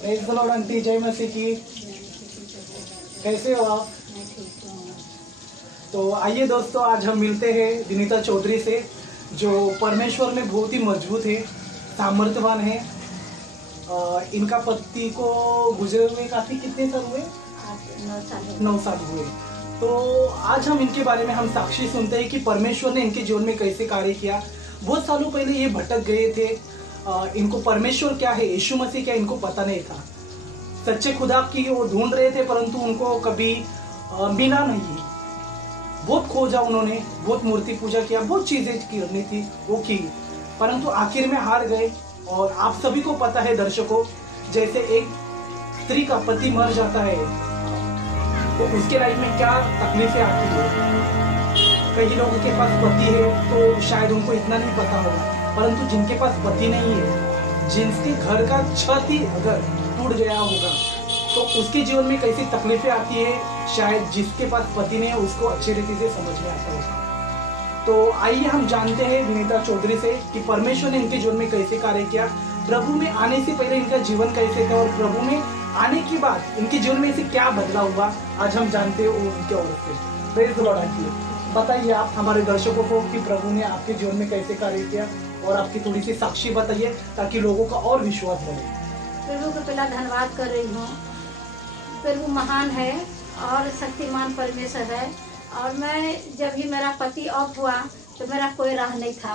Praise the Lord aunty, जय मसीह की। कैसे हो आप? तो आइए दोस्तों, आज हम मिलते हैं विनीता चौधरी से, जो परमेश्वर में बहुत ही मजबूत है, सामर्थ्यवान है। इनका पति को गुजरे हुए काफी कितने साल हुए? 9 साल हुए। तो आज हम इनके बारे में हम साक्षी सुनते हैं कि परमेश्वर ने इनके जीवन में कैसे कार्य किया। बहुत सालों पहले ये भटक गए थे। इनको परमेश्वर क्या है, यीशु मसीह क्या, इनको पता नहीं था। सच्चे खुदा की वो ढूंढ रहे थे, परंतु उनको कभी मिला नहीं। बहुत खोजा उन्होंने, बहुत मूर्ति पूजा किया, बहुत चीजें करनी थी वो की, परंतु आखिर में हार गए। और आप सभी को पता है दर्शकों, जैसे एक स्त्री का पति मर जाता है तो उसके लाइफ में क्या तकलीफें आती है। कई लोगों के पास पति है तो शायद उनको इतना नहीं पता होगा, परंतु जिनके पास पति नहीं है, जिनके घर का छत ही अगर टूट गया होगा तो उसके जीवन में कैसी तकलीफें आती है, शायद जिसके पास पति नहीं है उसको अच्छी रीति से समझ में आता होगा। तो आइए हम जानते हैं विनीता चौधरी से कि परमेश्वर ने इनके जीवन में कैसे कार्य किया, प्रभु में आने से पहले इनका जीवन कैसे था और प्रभु में आने के बाद इनके जीवन में से क्या बदलाव हुआ, आज हम जानते हैं उनके ओर से। प्रेज़ द लॉर्ड आंटी, बताइए आप हमारे दर्शकों को कि प्रभु ने आपके जीवन में कैसे कार्य किया और आपकी थोड़ी सी साक्षी बताइए ताकि लोगों का और विश्वास बढ़े। प्रभु को पहला धन्यवाद कर रही हूँ। प्रभु महान है और शक्तिमान परमेश्वर है। और मैं जब भी मेरा पति ऑफ हुआ तो मेरा कोई राह नहीं था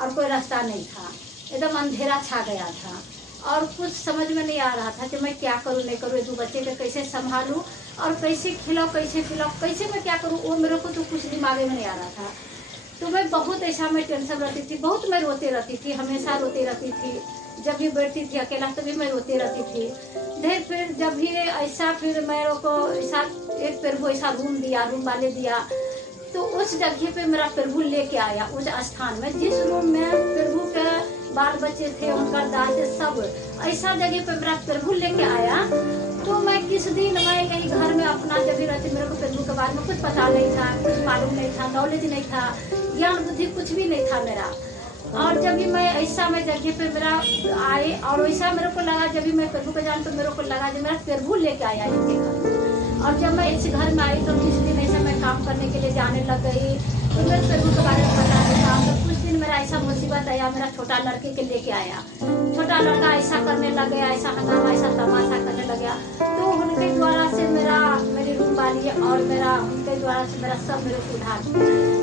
और कोई रास्ता नहीं था, एकदम अंधेरा छा गया था और कुछ समझ में नहीं आ रहा था कि मैं क्या करूँ नहीं करूँ, 2 बच्चे को कैसे संभालूँ और कैसे खिलाऊँ, कैसे पिलाऊँ, कैसे मैं क्या करूँ, वो मेरे को तो कुछ दिमाग में नहीं आ रहा था। तो मैं बहुत ऐसा मैं टेंशन रहती थी, बहुत मैं रोती रहती थी, हमेशा रोती रहती थी। जब भी बैठती थी अकेला तभी मैं रोती रहती थी। फिर जब भी ऐसा फिर मेरे को ऐसा एक प्रभु ऐसा रूम दिया, रूम वाले दिया, तो उस जगह पे मेरा प्रभु लेके आया, उस स्थान में जिस रूम में प्रभु के बाल बच्चे थे, उनका दास सब, ऐसा जगह पे मेरा प्रभु लेके आया। तो मैं किस दिन मैं यही घर में अपना जब भी रहती, मेरे को प्रभु के बारे में कुछ पता नहीं था, कुछ मालूम नहीं था, नॉलेज नहीं था, ज्ञान बुद्धि कुछ भी नहीं था मेरा। और जब भी मैं ऐसा मैं जगह पे मेरा आए और वैसा मेरे को लगा, जब भी मैं प्रभु को जान तो मेरे को लगा जब मेरा प्रभु लेके आया इनके घर। और जब मैं इस घर में आई तो किस दिन ऐसा मैं काम करने के लिए जाने लग गई, तो मेरे प्रभु के बारे में पता नहीं था। तो कुछ दिन मेरा ऐसा मुसीबत आया, मेरा छोटा लड़के के लेके आया, छोटा लड़का ऐसा करने लग गया, ऐसा हंगामा ऐसा तमाशा करने लग गया। तो उनके द्वारा से मेरी रूम वाली और मेरा उनके द्वारा से मेरा सब मेरे को उधार।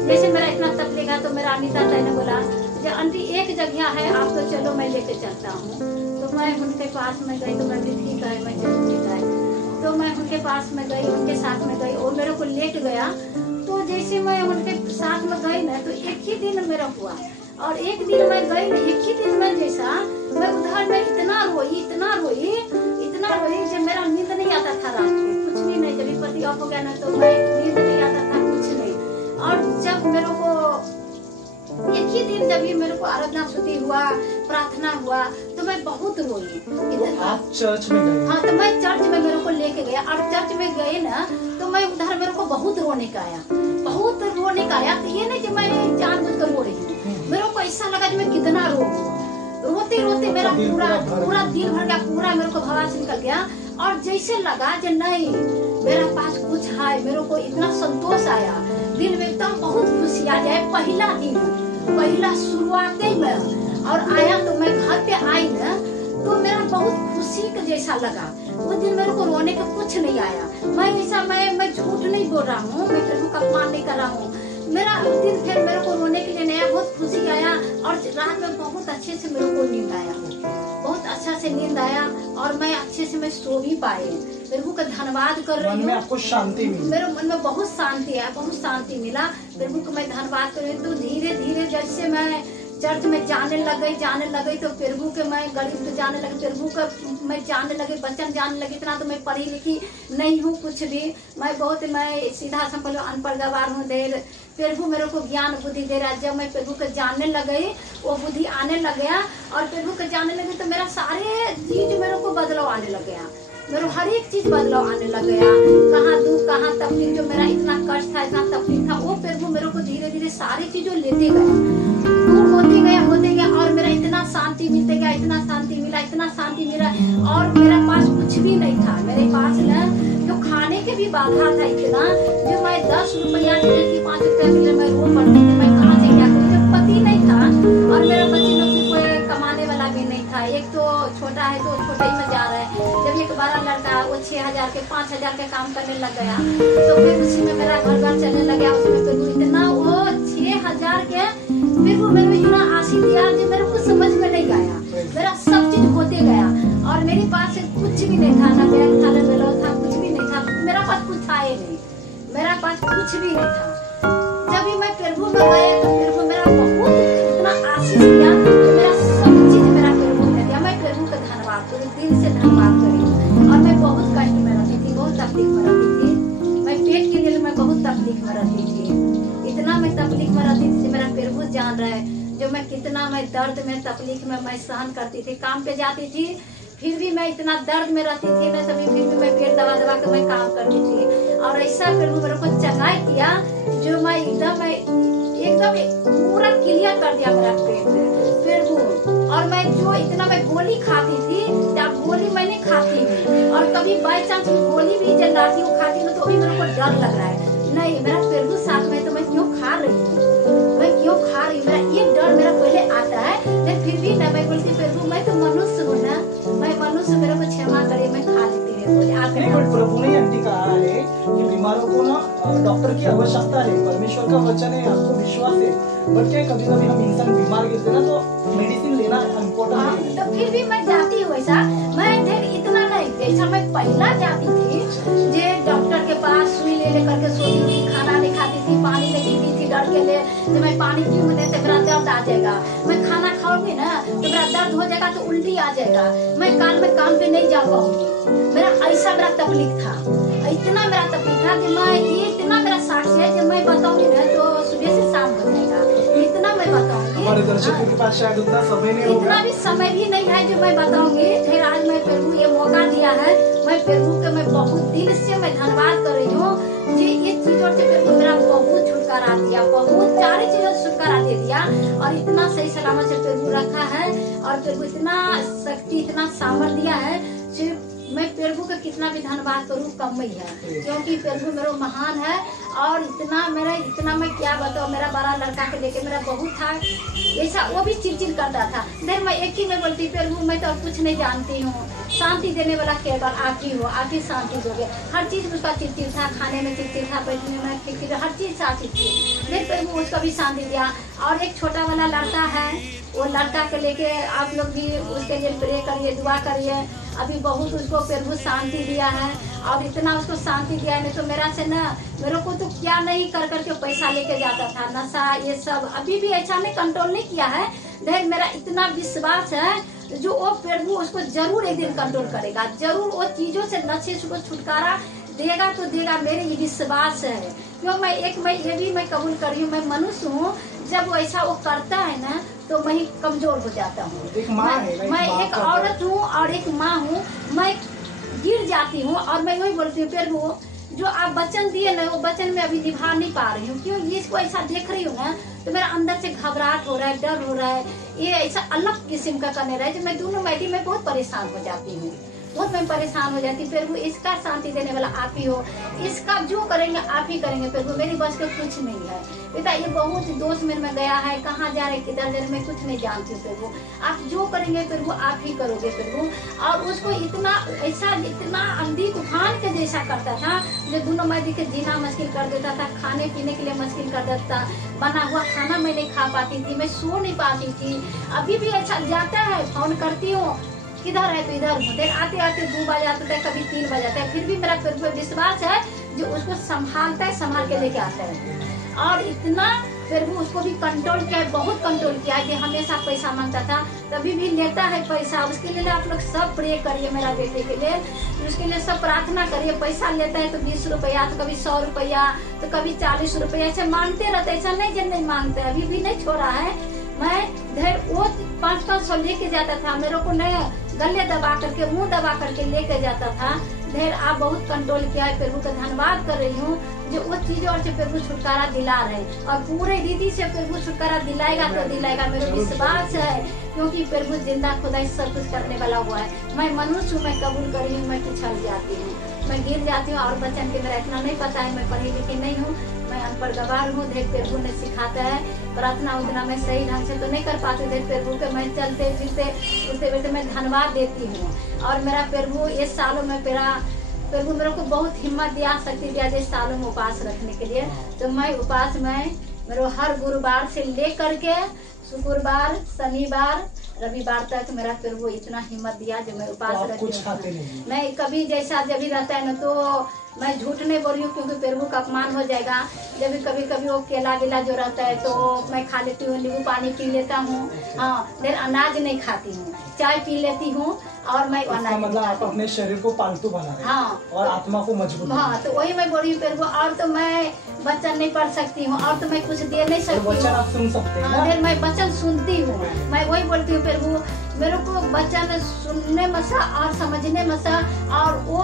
जैसे मेरा इतना तकलीफ है तो मेरा अनिता ताई ने बोला जो आंटी एक जगह है, आप तो चलो मैं लेके चलता हूँ। तो मैं उनके पास में गई तो मैं भी ठीक है, मैं चलती है। तो मैं उनके पास में गई, उनके साथ में गई और मेरे को लेके गया। तो जैसे मैं उनके साथ में गई ना तो एक ही दिन मेरा हुआ और एक दिन मैं गई ना, एक ही दिन में जैसा मैं उधर में इतना रोई जब मेरा नींद नहीं आता था रात में, कुछ भी नहीं। जब पति ऑफ हो गया ना तो मैं नींद नहीं आता था, कुछ नहीं। और जब मेरे को एक ही दिन जब भी मेरे को आराधना स्तुति हुआ, प्रार्थना हुआ तो मैं बहुत रोई। आप चर्च में गए? हाँ, तो मैं चर्च में मेरे को लेके गया और चर्च में गए ना तो मैं उधर मेरे को बहुत रोने का आया, बहुत रोने का आया। तो ये नहीं कि मैं जानबूझकर रो रही हूँ, मेरे को ऐसा लगा कि मैं कितना रोते रोते मेरा पूरा दिन भर गया, पूरा मेरे को भवास निकल गया। और जैसे लगा कि नहीं मेरा पास कुछ है, मेरे को इतना संतोष आया, दिल में एकदम बहुत खुशी आ जाए। पहला शुरुआत में और आया तो मैं घर पे आई ना तो मेरा बहुत खुशी का जैसा लगा। उस दिन मेरे को रोने का कुछ नहीं आया। मैं झूठ नहीं बोल रहा हूँ, मैं प्रभु का अपमान नहीं कर रहा हूँ। मेरा दिन फिर मेरे को रोने के लिए नया बहुत खुशी आया और रात में बहुत अच्छे से मेरे को नींद आया, बहुत अच्छा से नींद आया और मैं अच्छे से मैं सो भी पाए। प्रभु का धन्यवाद कर रही हूँ। आपको शांति मिली? मेरे मन में बहुत शांति है, बहुत शांति मिला। प्रभु को मैं धन्यवाद कर रही हूँ। तो धीरे धीरे जैसे मैं चर्च में जाने लग गई तो प्रभु के मैं गरीब तो जाने लगी, प्रभु का मैं जाने लगी, वचन जाने लगी। इतना तो मैं पढ़ी लिखी नहीं हूँ कुछ भी, मैं सीधा संपल अनपढ़ गवार हूँ। प्रभु मेरे को ज्ञान बुद्धि दे रहा है। जब मैं प्रभु को जानने लग गई वो बुद्धि आने लग गया और प्रभु को जानने लगी तो मेरा सारे चीज मेरे को बदलाव आने लग गया, मेरा हर एक चीज बदलाव आने लग गया। कहाँ दुख कहाँ तकलीफ, जो मेरा इतना कष्ट था इतना तकलीफ था, वो प्रभु मेरे को धीरे धीरे सारी चीजों लेते गए, दूर होते गया और मेरा इतना शांति मिलते गया, इतना शांति मिला और मेरा पास भी नहीं था मेरे पास ना, जो खाने के भी बाधा था इतना, जो मैं 10 रुपया मिले थी, 5 रुपया मिले, मैं रो पड़ती थी, मैं कहाँ से क्या करूँ, जब पति नहीं था और मेरा बच्चे लोग भी कोई कमाने वाला भी नहीं था। एक तो छोटा है तो छोटा ही में जा रहा है, जब एक बड़ा लड़का वो 6,000 के 5,000 के काम करने लग गया, तो फिर उसी में मेरा घर चलने लग गया। उसमें फिर इतना वो 6,000 के फिर वो मेरे इतना आशी दिया जो मेरे को समझ में नहीं आया, मेरा सब चीज होते गया और मेरे पास कुछ भी नहीं था, ना बैंक था ना बैलेंस था, कुछ भी नहीं था, मेरा पास कुछ था ही नहीं, मेरा पास कुछ भी नहीं था। जब भी मैं प्रभु में गया तो प्रभु मेरा बहुत इतना आशीष दिया, तो मेरा सब चीज मेरा प्रभु ने दिया। मैं प्रभु का धन्यवाद करूँ, दिल से धन्यवाद करूँ। और मैं बहुत कष्ट में रहती थी, बहुत तकलीफ में रहती थी, मैं पेट के लिए मैं बहुत तकलीफ में रहती थी, इतना मैं तकलीफ में रहती थी, मेरा प्रभु जान रहा है जो मैं कितना मैं दर्द में तकलीफ में मैं सहन करती थी। काम पे जाती थी फिर भी मैं इतना दर्द में रहती थी ना, तभी फिर भी मैं पेट दबा दबा के मैं काम करती थी। और ऐसा प्रभु मेरे को चंगाई किया जो मैं एकदम पूरा क्लियर कर दिया मेरा पेट प्रभु। और मैं जो इतना मैं गोली खाती थी, जब गोली मैं नहीं खाती हूँ, और कभी बाई चांस गोली भी जब लाती हूँ खाती हूँ तो भी मेरे को डर लग रहा है, नहीं मेरा प्रभु साथ में तो मैं क्यों खा रही हूँ, मैं क्यों खा रही हूँ, मेरा ये डर मेरा पहले आता है। लेकिन फिर भी ना मैं बोलती प्रभु मैं तो मनुष्य हूँ ना, मैं मनुष्य, मेरे को क्षमा करे, मैं खा लेती हूँ। प्रभु ने आंटी कहा है कि बीमारों को ना डॉक्टर की आवश्यकता है, परमेश्वर का वचन है, आपको विश्वास है, बट क्या कभी कभी हम इंसान बीमार गिरते ना तो मेडिसिन लेना इम्पोर्टेंट है। तो फिर भी मैं जाती हूँ ऐसा, मैं इतना नहीं, जैसा मैं पहला जाती थी जे डॉक्टर के पास सुई ले करके सोती थी, खाना नहीं खाती थी, पानी नहीं पीती थी डर के लिए, तो मैं पानी क्यों मिले तो मेरा दर्द आ जाएगा, मैं खाना खाऊंगी ना तो मेरा दर्द हो जाएगा, तो उल्टी आ जाएगा, मैं काल में काम पे नहीं जा पाऊंगी, मेरा ऐसा मेरा तकलीफ था, इतना मेरा तकलीफ था कि मैं ये इतना मेरा साक्ष्य है, जब मैं बताऊंगी ना तो सुबह से शाम हो जाएगा, इतना मैं बताऊंगी। हमारे दर्शकों के पास शायद उतना समय नहीं होगा, इतना भी समय भी नहीं है जो मैं बताऊंगी। फिर आज मैं प्रभु ये मौका दिया है, मैं प्रभु के मैं बहुत दिल से मैं धन्यवाद कर रही हूँ जी, ये चीजों से प्रभु मेरा बहुत छुटकारा दिया, बहुत सारी चीजों से छुटकारा दे दिया, और इतना सही सलामत से प्रभु रखा है, और प्रभु इतना शक्ति इतना सामर्थ दिया है, सिर्फ मैं प्रभु का कितना भी धन्यवाद करूँ कम ही है, क्योंकि प्रभु मेरा महान है। और इतना मैं क्या बताऊँ, मेरा बड़ा लड़का के लेके मेरा बहुत था ऐसा, वो भी चिड़चिड़ करता था, देर मैं एक ही में बोलती प्रभु मैं तो कुछ नहीं जानती हूँ, शांति देने वाला केवल आप ही हो, आप ही शांति दोगे। हर चीज उसका चिड़चिड़ था, खाने में चिड़चिड़ था, बैठने में चिड़चिड़, हर चीज शांति थी, फिर प्रभु उसका भी शांति दिया। और एक छोटा वाला लड़का है, वो लड़का के लेके आप लोग भी उसके लिए प्रे करिए, दुआ करिए, अभी बहुत उसको प्रभु शांति दिया है, और इतना उसको शांति दिया है, नहीं तो मेरा से ना मेरे को तो क्या नहीं कर करके पैसा लेके जाता था, नशा ये सब, अभी भी ऐसा नहीं कंट्रोल नहीं किया है। देख मेरा इतना विश्वास है जो वो प्रभु उसको जरूर एक दिन कंट्रोल करेगा, जरूर वो चीजों से नशे से छुटकारा देगा तो देगा, मेरे ये विश्वास है। क्यों मैं ये भी मैं कबूल कर रही हूँ, मैं मनुष्य हूँ, जब वो ऐसा वो करता है ना तो मैं ही कमजोर हो जाता हूँ। मैं एक औरत हूँ और एक माँ हूँ, मैं गिर जाती हूँ, और मैं वही बोलती हूँ प्रभु जो आप वचन दिए ना वो वचन में अभी निभा नहीं पा रही हूँ, क्यों इसको ऐसा देख रही हूँ ना तो मेरा अंदर से घबराहट हो रहा है, डर हो रहा है, ये ऐसा अलग किस्म का करने रहा है, जो मैं दोनों मैडी में बहुत परेशान हो जाती हूँ, बहुत मैं परेशान हो जाती हूँ। प्रभु इसका शांति देने वाला आप ही हो, इसका जो करेंगे आप ही करेंगे प्रभु, मेरी बस का कुछ नहीं है बेटा, ये बहुत दोस्त मेरे में गया है, कहाँ जा रहे किधर जा रहे मैं कुछ नहीं जानती हूँ प्रभु, आप जो करेंगे प्रभु आप ही करोगे प्रभु। और उसको इतना ऐसा इतना आंधी तूफान के जैसा करता था, जो दोनों मैदी के जीना मुश्किल कर देता था, खाने पीने के लिए मुश्किल कर देता, बना हुआ खाना मैं नहीं खा पाती थी, मैं सो नहीं पाती थी। अभी भी ऐसा जाता है, फोन करती हूँ किधर है तो इधर हूँ, देर आते आते 2 बज जाता है, कभी 3 बज जाता है, फिर भी मेरा प्रभु विश्वास है जो उसको संभालता है, संभाल के लेके आता है। और इतना प्रभु उसको भी कंट्रोल किया है, बहुत कंट्रोल किया है, कि हमेशा पैसा मांगता था तभी भी लेता है पैसा, उसके लिए आप लोग सब प्रे करिए मेरा बेटे के लिए, उसके लिए सब प्रार्थना करिए। पैसा लेता है तो 20 रुपया, तो कभी 100 रुपया, तो कभी 40 रुपया, ऐसे मांगते रहते, ऐसा नहीं जब नहीं मांगते, अभी भी नहीं छोड़ा है। मैं वो 500 लेके जाता था, मेरे को नहीं गले दबा करके मुंह दबा करके लेके जाता था। ढेर आप बहुत कंट्रोल किया है, प्रभु का धन्यवाद कर रही हूँ जो वो चीजों से प्रभु छुटकारा दिला रहे, और पूरे रीति से प्रभु छुटकारा दिलाएगा तो दिलाएगा, मेरा विश्वास है क्योंकि प्रभु जिंदा खुदा सब कुछ करने वाला हुआ है। मैं मनुष्य हूँ, मैं कबूल कर रही हूँ, मैं पिछड़ जाती हूँ, मैं गिर जाती हूँ और वचन के मेरा इतना नहीं पता है, मैं पढ़ी लिखी नहीं हूँ, मैं अनपढ़ गवार हूँ। देख प्रभु ने सिखाता है प्रार्थना उतना मैं सही ढंग से तो नहीं कर पाती। देख प्रभु के मैं चलते फिरते उठते बैठते मैं धन्यवाद देती हूँ। और मेरा प्रभु इस सालों में प्रभु मेरे को बहुत हिम्मत दिया, शक्ति दिया इस सालों में उपवास रखने के लिए। तो मैं उपवास में मेरे हर गुरुवार से लेकर के शुक्रवार, शनिवार, रविवार तक मेरा प्रभु इतना हिम्मत दिया जो मैं उपवास रखती हूँ। मैं कभी जैसा जब भी रहता है ना तो मैं झूठ नहीं बोल रही हूँ, क्योंकि प्रभु का अपमान हो जाएगा। जब भी कभी वो केला वेला जो रहता है तो मैं खा लेती हूँ, नींबू पानी पी लेता हूँ। हाँ, फिर अनाज नहीं खाती हूँ, चाय पी लेती हूँ और मैं अनाज मतलब आप अपने शरीर को पालतू बना रहे हैं। हाँ, और आत्मा को मजबूत। हाँ, तो वही मैं बोल रही हूँ प्रभु। और तो मैं वचन नहीं पढ़ सकती हूँ और तो मैं कुछ दे नहीं सकती हूँ। वचन आप सुन सकते हैं। फिर मैं वचन सुनती हूँ, मैं वही बोलती हूँ प्रभु मेरे को वचन सुनने में से और समझने में से और वो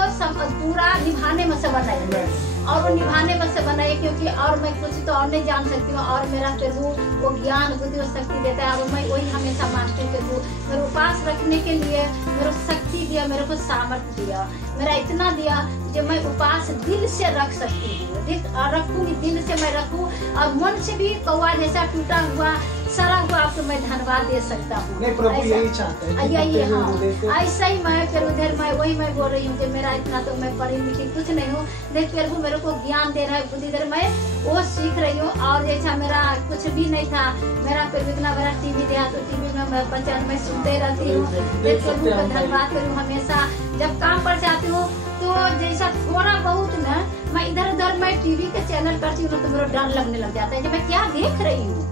पूरा निभाने में से बनाइए, और वो निभाने में से बनाइए, क्योंकि और मैं कुछ तो और नहीं जान सकती हूँ। और मेरा प्रभु वो ज्ञान बुद्धि और शक्ति देता है, और मैं वही हमेशा मानती हूँ। प्रभु मेरे उपास रखने के लिए मेरे को शक्ति दिया, मेरे को सामर्थ्य दिया, मेरा इतना दिया जो मैं उपास दिल से रख सकती हूँ, रखूंगी, दिल से मैं रखूँ। और मन से भी कौवा जैसा टूटा हुआ सारा हुआ आपको मैं धन्यवाद दे सकता हूँ। प्रभु यही चाहते हैं। यही हाँ, ऐसा ही मैं फिर उधर मैं वही मैं बोल रही हूँ कि मेरा इतना तो मैं पढ़ी लिखी कुछ नहीं हूँ, लेकिन प्रभु मेरे को ज्ञान दे रहा है, बुद्धि दे रहा है, मैं वो सीख रही हूँ। और जैसा मेरा कुछ भी नहीं था, मेरा प्रभु इतना बड़ा टीवी दिया, तो टीवी में मैं वचन में सुनते रहती हूँ। प्रभु का धन्यवाद करूँ हमेशा। जब काम पर जाती हूँ तो जैसा थोड़ा बहुत ना मैं इधर उधर मैं टीवी के चैनल करती हूँ तो मेरा डर लगने लग जाता है कि मैं क्या देख रही हूँ,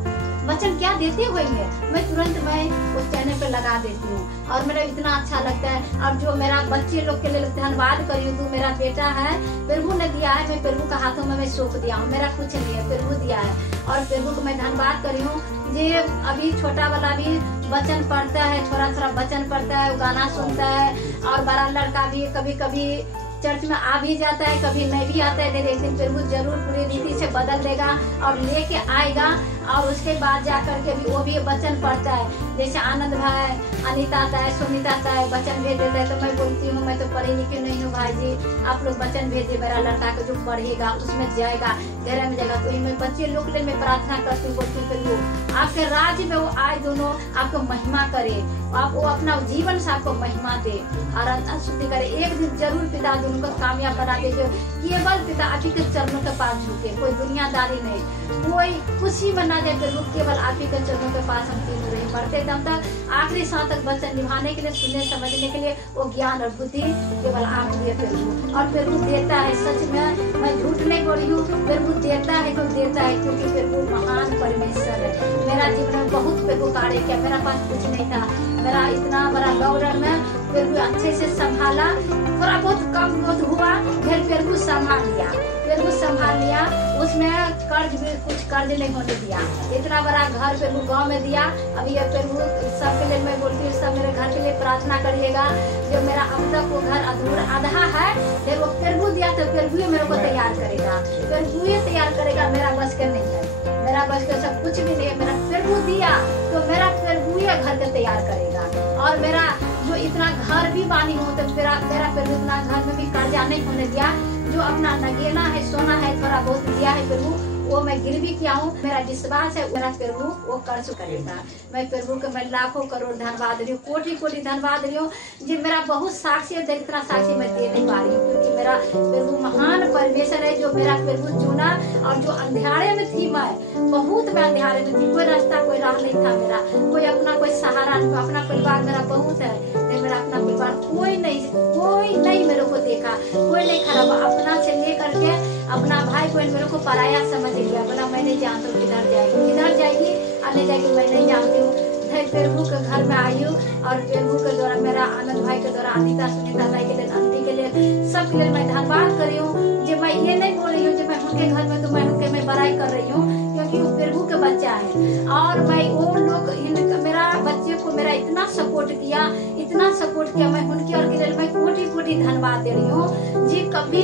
वचन क्या देते हुए मैं तुरंत मैं उस चैनल पे लगा देती हूँ और मेरा इतना अच्छा लगता है। और जो मेरा बच्चे लोग के लिए धन्यवाद करी हूँ, तू मेरा बेटा है, प्रभु ने दिया है, मैं प्रभु का हाथों में मैं सौंप दिया हूँ, मेरा कुछ नहीं है, प्रभु दिया है। और प्रभु को मैं धन्यवाद करी हूँ। ये अभी छोटा वाला भी वचन पढ़ता है, थोड़ा थोड़ा वचन पढ़ता है, गाना सुनता है। और बड़ा लड़का भी कभी कभी चर्च में आ भी जाता है, कभी नहीं भी आता है, लेकिन एक दिन प्रभु जरूर पूरी रीति से बदल देगा और लेके आएगा। और उसके बाद जाकर के भी वो भी वचन पढ़ता है। जैसे आनंद भाई, अनिता आता है, सुनीता आता है, वचन भेज देता है, तो मैं बोलती हूँ मैं तो पढ़ी लिखी नहीं हूँ भाई जी, आप लोग वचन भेजिए, मेरा लड़का को जो पढ़ेगा उसमें जाएगा, घर में जाएगा। तो मैं बच्चे लोग के लिए मैं प्रार्थना करती हूँ, बोलती हूँ प्रभु आपके राज्य में वो आए, दोनों आपको महिमा करे, आप वो अपना जीवन से आपको महिमा दे और स्तुति करे। एक दिन जरूर पिता जी उनको कामयाब बना दे, जो केवल पिता आप ही के चरणों के पास झुके, कोई दुनियादारी नहीं, कोई खुशी बना दे प्रभु, केवल आप ही के चरणों के पास हम तीनों रहे, मरते दम तक आखिरी सांस तक वचन निभाने के लिए, सुनने समझने के लिए वो ज्ञान और बुद्धि केवल आप दिए प्रभु। और प्रभु देता है, सच में मैं झूठ नहीं बोल रही हूँ, प्रभु देता है तो देता है, क्योंकि प्रभु महान परमेश्वर है। मेरा जीवन में बहुत प्रभु कार्य किया, मेरा पास कुछ नहीं था, मेरा इतना बड़ा गौरव में प्रभु अच्छे से संभाला, थोड़ा बहुत कम बहुत हुआ, फिर प्रभु संभाल लिया, प्रभु संभाल लिया। उसमें कर्ज भी कुछ कर्ज नहीं होने दिया, इतना बड़ा घर प्रभु गांव में दिया। अभी ये प्रभु सबके लिए मैं बोलती हूँ, सब मेरे घर के लिए प्रार्थना करिएगा। जो मेरा अब तक वो घर अधूरा आधा है, फिर वो प्रभु दिया तो प्रभु ही मेरे को तैयार करेगा, प्रभु ही तैयार करेगा, मेरा बस के नहीं है, मेरा बस के सब कुछ भी नहीं है। मेरा प्रभु दिया तो मेरा प्रभु ही घर के तैयार करेगा। और मेरा जो इतना घर भी बानी हो तो मेरा प्रभु इतना घर में भी कर्जा नहीं होने दिया। जो अपना नगेना है, सोना है, थोड़ा बहुत दिया है प्रभु, वो मैं गिरवी किया हूँ। मेरा विश्वास है मेरा प्रभु वो कर्ज करेगा। मैं प्रभु को मैं लाखों करोड़ धन्यवाद रही हूँ, कोटि कोटि धन्यवाद रही हूँ। जी मेरा बहुत साक्षी है, इतना साक्षी मैं दे नहीं पा रही हूँ, क्योंकि मेरा प्रभु महान परमेश्वर है, जो मेरा प्रभु चुना। और जो अंधेरे में थी, मैं बहुत मैं अंधेरे में थी, कोई रास्ता कोई राह नहीं था मेरा, कोई अपना कोई सहारा नहीं, अपना परिवार मेरा बहुत है, लेकिन मेरा अपना परिवार कोई नहीं मेरे को देखा, कोई नहीं खराब, अपना से लेकर के अपना भाई बहन मेरे को पराया समझ लिया। बोला मैं नहीं जानती हूँ किधर जाएगी आने जाएगी, मैं नहीं जानती हूँ। प्रभु के घर में आई हूँ और प्रभु के द्वारा मेरा आनंद भाई के द्वारा अनिता सुनीता भाई के लिए, आंटी के लिए, सबके लिए मैं धन्यवाद कर रही हूँ। जो मैं ये नहीं बोल रही हूँ जो मैं उनके घर में तो मैं उनके मैं बड़ाई कर रही हूँ, क्योंकि वो प्रभु के बच्चा है। और मैं वो लोग मेरा बच्चे को मेरा इतना सपोर्ट किया, मैं उनके और के लिए मैं कोटि कोटि कोटि धन्यवाद दे रही हूँ जी। कभी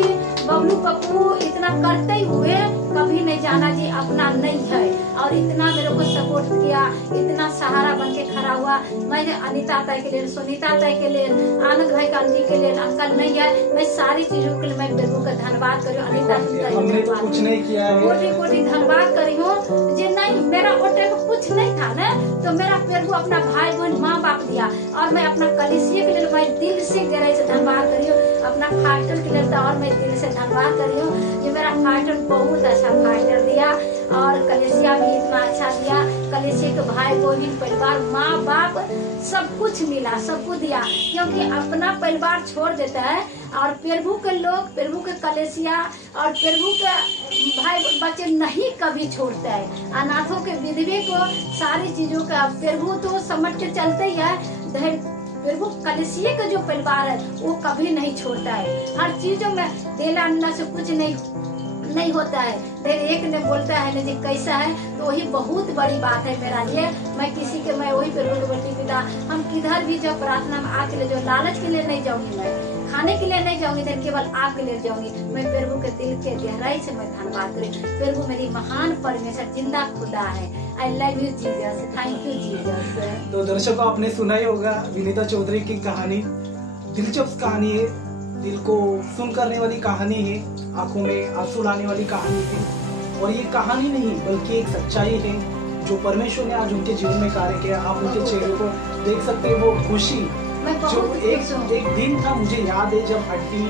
बबलू पप्पू इतना करते हुए कभी नहीं जाना जी अपना नहीं है, और इतना मेरे को सपोर्ट किया, इतना सहारा बन के खड़ा हुआ। मैंने अनीता ताई के लिए, सुनीता ताई के लिए, आनंद भाई का जी के लिए, अंकल नहीं है, मैं सारी चीजों के लिए मैं प्रभु का धन्यवाद करी हूँ। अनीता हमने तो कुछ नहीं किया है, कोटि कोटि धन्यवाद करी हूँ जी। नहीं मेरा ओटे को कुछ नहीं था ना, तो मेरा प्रभु अपना भाई बहन माँ बाप दिया, और मैं अपना कलिसिया के लिए मैं दिल से गहराई से धन्यवाद करी हूँ। अपना फाइटर के लिए तो और मैं दिल से धन्यवाद करी हूँ कि मेरा फाइटर बहुत अच्छा फाइटर दिया, और कलिसिया भी इतना अच्छा दिया। कलिसिया के भाई बहन परिवार माँ बाप सब कुछ मिला, सब कुछ दिया, क्योंकि अपना परिवार छोड़ देता है और प्रभु के लोग, प्रभु के कलिसिया और प्रभु के भाई बच्चे नहीं कभी छोड़ता है। अनाथों के विधवे को सारी चीजों का प्रभु तो समझ के चलते ही है। प्रभु कलिसिया का जो परिवार है वो कभी नहीं छोड़ता है। हर चीजों में देला अन्ना से कुछ नहीं होता है। फिर एक ने बोलता है ना जी कैसा है, तो वही बहुत बड़ी बात है मेरा लिए। मैं किसी के, मैं वही प्रभु के बेटी पिता, हम किधर भी जब प्रार्थना में आके ले जो लालच के लिए नहीं जाऊंगी, मैं खाने के लिए नहीं जाऊंगी, लेकिन केवल आपके लिए जाऊंगी। मैं प्रभु के दिल के गहराई से मैं धन्यवाद करूँ। प्रभु मेरी महान परमेश्वर जिंदा खुदा है। I love you Jesus, thank you Jesus. तो दर्शकों आपने सुना ही होगा विनीता चौधरी की कहानी, दिलचस्प कहानी है, दिल को सुन करने वाली कहानी है, आंखों में आंसू लाने वाली कहानी है। और ये कहानी नहीं बल्कि एक सच्चाई है जो परमेश्वर ने आज उनके जीवन में कार्य किया। आप उनके चेहरे को देख सकते हैं, वो खुशी जो एक दिन था। मुझे याद है जब आंटी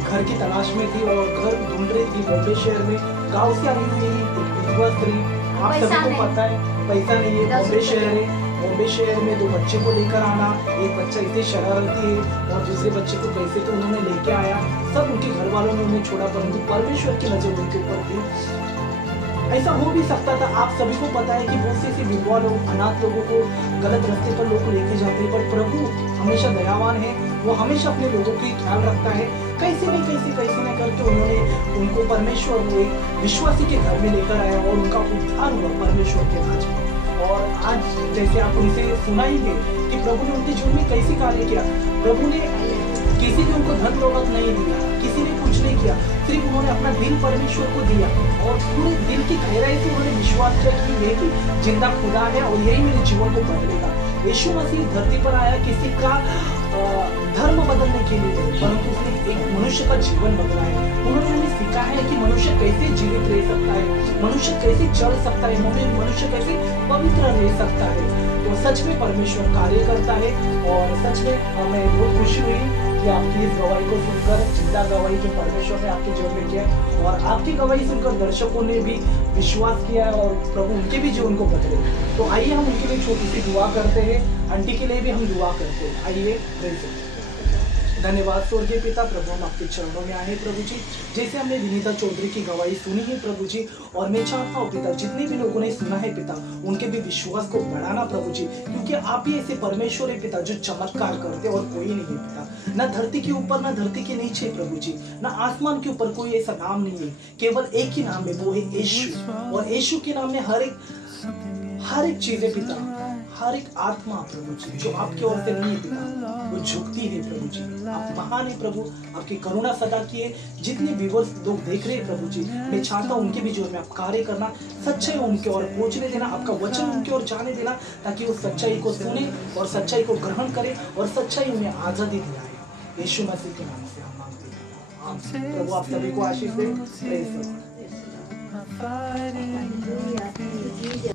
घर की तलाश में थी और घर ढूंढ रही थी बॉम्बे शहर में, गाँव से आई हुई एक विधवा स्त्री। आप सभी को पता है पैसा नहीं है, बॉम्बे शहर है, बॉम्बे शहर में 2 बच्चे को लेकर आना, एक बच्चा इतनी शरारती है और दूसरे बच्चे को पैसे तो उन्होंने लेके आया, सब उनके घर वालों ने उन्हें छोड़ा, परंतु परमेश्वर की नजर उनके ऊपर थी। ऐसा हो भी सकता था, आप सभी को पता है कि बहुत से विधवा लोग, अनाथ लोगों को गलत रास्ते पर लोग लेके जाते हैं, पर प्रभु हमेशा दयावान है, वो हमेशा अपने लोगों की ख्याल रखता है। कैसे न करके उन्होंने उनको परमेश्वर, वो एक विश्वासी के घर में लेकर आया और उनका उद्धार हुआ परमेश्वर के राज में। और आज जैसे आप उनसे सुना ही है कि प्रभु ने उनके जीवन में कैसे कार्य किया। प्रभु ने किसी ने उनको धन दौलत नहीं दिया, किसी ने कुछ नहीं किया, सिर्फ उन्होंने अपना दिल परमेश्वर को दिया और पूरे दिल की गहराई से उन्होंने विश्वास किया कि ये जिंदा खुदा है और यही मेरे जीवन को बदलेगा। यीशु मसीह धरती पर आया किसी का धर्म बदलने के लिए, परंतु उसने एक मनुष्य का जीवन बदला है। उन्होंने हमें सिखाया है कि मनुष्य कैसे जीवित रह सकता है, मनुष्य कैसे चल सकता है, मनुष्य कैसे पवित्र रह सकता है। तो सच में परमेश्वर कार्य करता है और सच में हमें बहुत खुशी हुई कि आपकी इस गवाही को सुनकर, जिंदा गवाही जो परमेश्वर ने आपके जीवन में किया, और आपकी गवाही सुनकर दर्शकों ने भी विश्वास किया और प्रभु उनके भी जीवन को बदले। तो आइए हम उनके लिए छोटी सी दुआ करते हैं, आंटी के लिए भी हम दुआ करते हैं। आइए धन्यवाद स्वर्गीय पिता, प्रभु हम आपके चरणों में आए प्रभु जी। जैसे हमने विनीता चौधरी की गवाही सुनी है प्रभु जी, और मैं चाहता हूँ पिता जितने भी लोगों ने सुना है पिता, उनके भी विश्वास को बढ़ाना प्रभु जी, क्योंकि आप ही ऐसे परमेश्वर है पिता जो चमत्कार करते और कोई नहीं है पिता। न धरती के ऊपर, न धरती के नीचे प्रभु जी, न आसमान के ऊपर कोई ऐसा नाम नहीं है, केवल एक ही नाम है, वो है यीशु। और यीशु के नाम में हर एक चीज है पिता, हर एक आत्मा प्रभु जी जो आपकी ओर से नहीं है पिता, वो झुकती है प्रभु जी। आप महान है प्रभु, आपकी करुणा सदा की है। जितने व्यूअर्स लोग देख रहे हैं प्रभु जी, मैं चाहता हूँ उनके भी जीवन में आप कार्य करना, सच्चाई उनके ओर पहुंचने देना, आपका वचन उनके ओर जाने देना, ताकि वो सच्चाई को सुने और सच्चाई को ग्रहण करे और सच्चाई उन्हें आजादी दिलाए। यीशु मसीह के नाम से हम मांगते हैं, प्रभु आप सभी को आशीष दे।